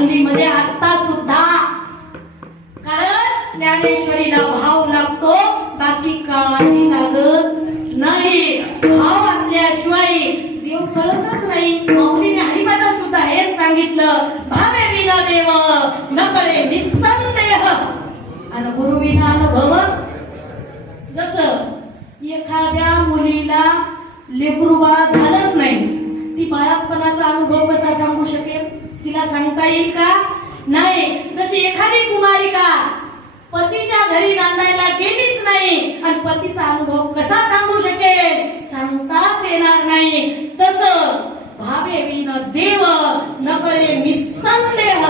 हल्लीमध्ये आता सुद्धा. कारण ज्ञानेश्वरीला भाव लागतो, बाकी काही लागत नाही. भाव असल्याशिवाय देव कळतच नाही. माऊलीने हरिपाठात सुद्धा हेच सांगितलं, भावे विना देव न कळे निसंदेह आणि गुरु विना अनुभव. जसं एखाद्या मुलीला लेकरूबा झालंच नाही, ती बाळपणाचा अनुभव कसा सांगू शकेल? तिला सांगता येईल का? नाही. जशी एखादी कुमारिका पतीच्या घरी नांदायला गेलीच नाही आणि पतीचा अनुभव कसा सांगू शकेल? सांगताच येणार नाही. तसं भावे विन देव न कळे निसंदेह,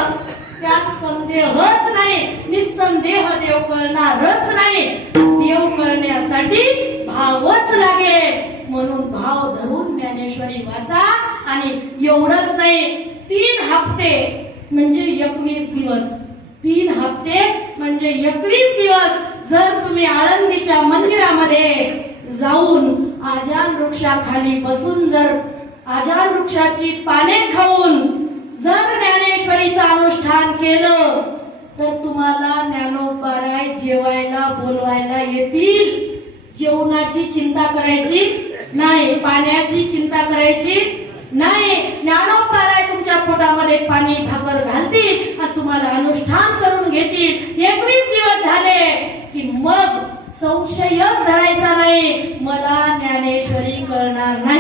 त्यात संदेहच नाही. निसंदेह देव कळणारच नाही. देव कळण्यासाठी भावच लागेल. म्हणून भाव धरून ज्ञानेश्वरी वाचा. आणि एवढंच नाही, 3 हप्ते म्हणजे 21 दिवस. 3 हप्ते म्हणजे 21 दिवस जर तुम्ही आळंदीच्या मंदिरामध्ये जाऊन आजान वृक्षाखाली बसून, जर आजान वृक्षाची पाने खाऊन जर ज्ञानेश्वरीचं अनुष्ठान केलं तर तुम्हाला ज्ञानोबाराय जेवायला बोलवायला येतील. जेवणाची चिंता करायची नाही, पाण्याची चिंता करायची नाही. ज्ञानोबाराय तुमच्या पोटामध्ये पाणी भाकर घालतील आणि तुम्हाला अनुष्ठान करून घेतील. 21 दिवस झाले की मग संशयच धरायचा नाही, मला ज्ञानेश्वरी कळणार नाही.